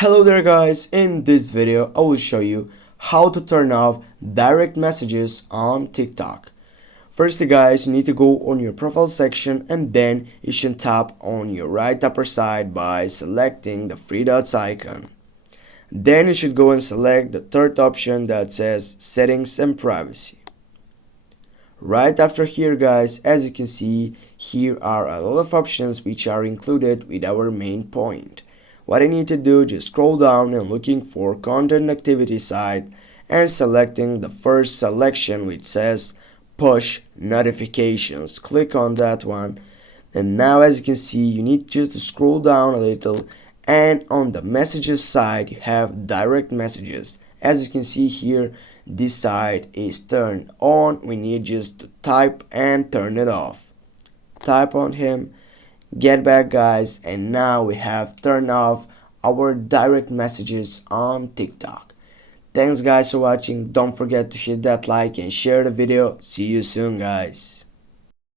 Hello there guys, in this video I will show you how to turn off direct messages on TikTok. Firstly guys, you need to go on your profile section and then you should tap on your right upper side by selecting the three dots icon. Then you should go and select the third option that says settings and privacy. Right after here guys, as you can see, here are a lot of options which are included with our main point. What I need to do, just scroll down and looking for content activity side and selecting the first selection which says push notifications. Click on that one, and now as you can see you need just to scroll down a little, and on the messages side you have direct messages. As you can see here, this side is turned on. We need just to type and turn it off. Type on him, get back guys, and now we have turned off our direct messages on TikTok. Thanks guys for watching. Don't forget to hit that like and share the video. See you soon guys.